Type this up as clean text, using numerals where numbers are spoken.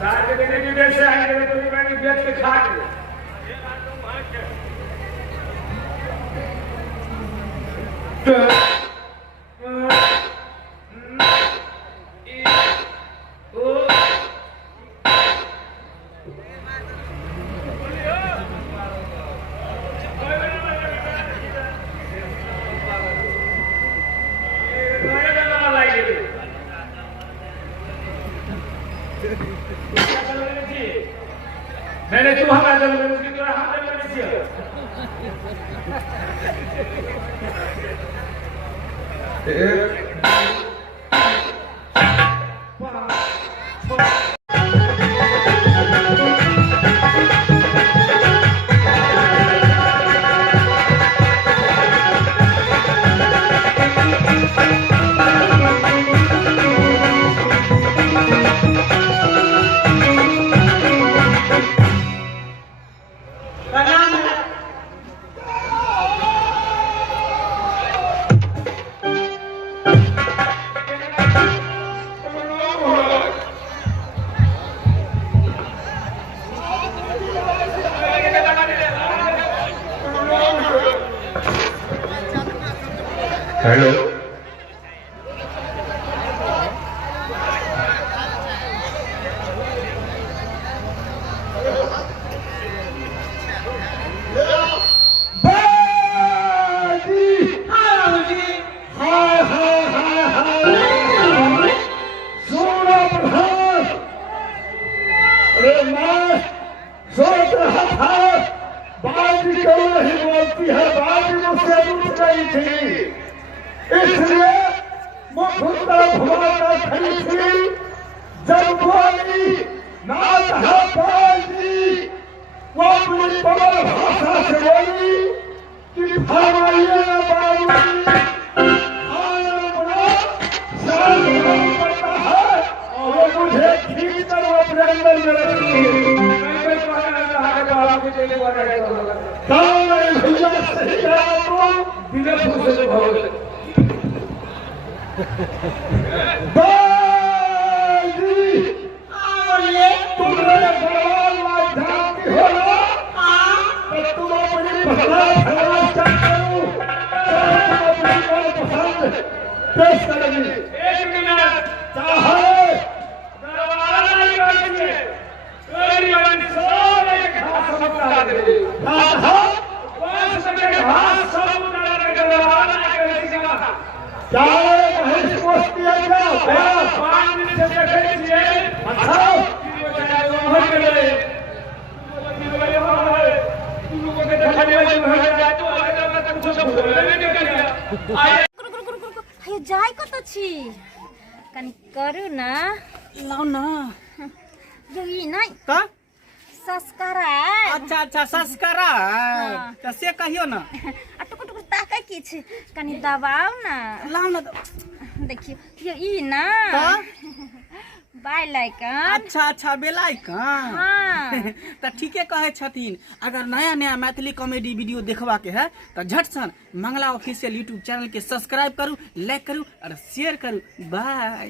सारे देने की देर से आएंगे तो मैंने बेच के खा के मैंने तू हमारा जन्म उसकी तरह हम जन्म किया हेलो अरे मैं सोच रहा था बाजी क्यों नहीं बोलती है, बाजी मुझसे रूठ गई थी, इसलिए मुखुंदा घुमाकर खड़ी थी। जब बोली नाथ है बाजी, वो अपनी प्रबल भाषा से बोली कि फरमाइए ना बाबूजी, खाना बना शांत नहीं पड़ता है और मुझे खींच कर वो अपने अंदर में रखती है। भैया सही कहा तो बिना पूछे भगवान तुम मेरे दरबार में जानती हो ना, तो तुम अपनी पसंद पेश करेंगी। एक मिनट चाहे जाय कत छी कनी करू ना लाओ ना यो ई नै का संस्कारा अच्छा संस्कारा त से कहियो ना टुक टुक ताकै की छी कनी दबाव ना लाओ ना देखियो यो ई ना बाय लाइकन अच्छा बेलाइकन हां त ठीके कहे छथिन। अगर नया नया मैथिली कॉमेडी वीडियो देखबा के है त झट सन मंगला ऑफिशियल यूट्यूब चैनल के सब्सक्राइब करू, लाइक करू और शेयर करू। बाय।